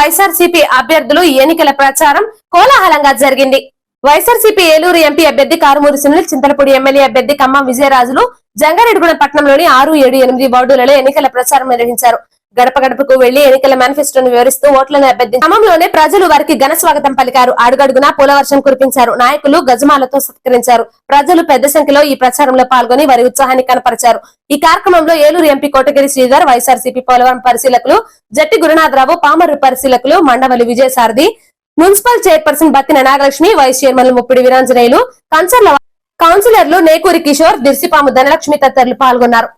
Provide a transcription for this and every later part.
వైఎస్ఆర్సీపీ అభ్యర్థులు ఎన్నికల ప్రచారం కోలాహలంగా జరిగింది. వైఎస్ఆర్సీపీ ఏలూరు ఎంపీ అభ్యర్థి కారుమూరి సునీల్ చింతలపూడి ఎమ్మెల్యే అభ్యర్థి ఖమ్మం విజయరాజులు జంగారెడ్డిగూడెం పట్టణంలోని ఆరు ఏడు ఎనిమిది వార్డులలో ఎన్నికల ప్రచారం నిర్వహించారు. గడప గడపకు వెళ్ళి ఎన్నికల మేనిఫెస్టోను వివరిస్తూ ఓట్లను అభ్యర్థి క్రమంలోనే ప్రజలు వారికి ఘన స్వాగతం పలికారు. అడుగడుగునా పూలవర్షం కురిపించారు. నాయకులు గజమాలతో సత్కరించారు. ప్రజలు పెద్ద సంఖ్యలో ఈ ప్రచారంలో పాల్గొని వారి ఉత్సాహాన్ని కనపరిచారు. ఈ కార్యక్రమంలో ఏలూరు ఎంపీ కోటగిరి శ్రీధర్ వైఎస్ఆర్సీపీ పోలవరం పరిశీలకులు జట్టి గురునాథరావు పామరు పరిశీలకులు Mandavalli Vijayasarathi municipal chairperson Battina Nagalakshmi vice chairman Muppidi Veeranjaneyulu కన్సర్ల కౌన్సిలర్లు నేకూరి కిషోర్ దిర్సిపాము ధనలక్ష్మి తదితరులు పాల్గొన్నారు.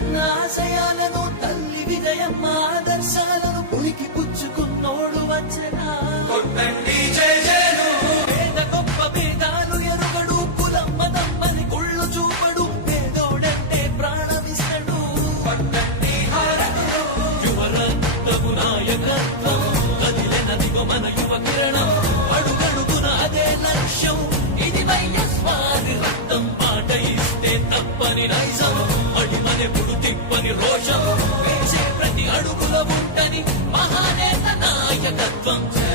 ನನ್ನ ಆಸೆಯಾಗನು ತಲ್ಲಿ ವಿಜಯ ಮಾದರ್ಶನನು ಪುಳಿಕಿ ಪುತ್ತ funk.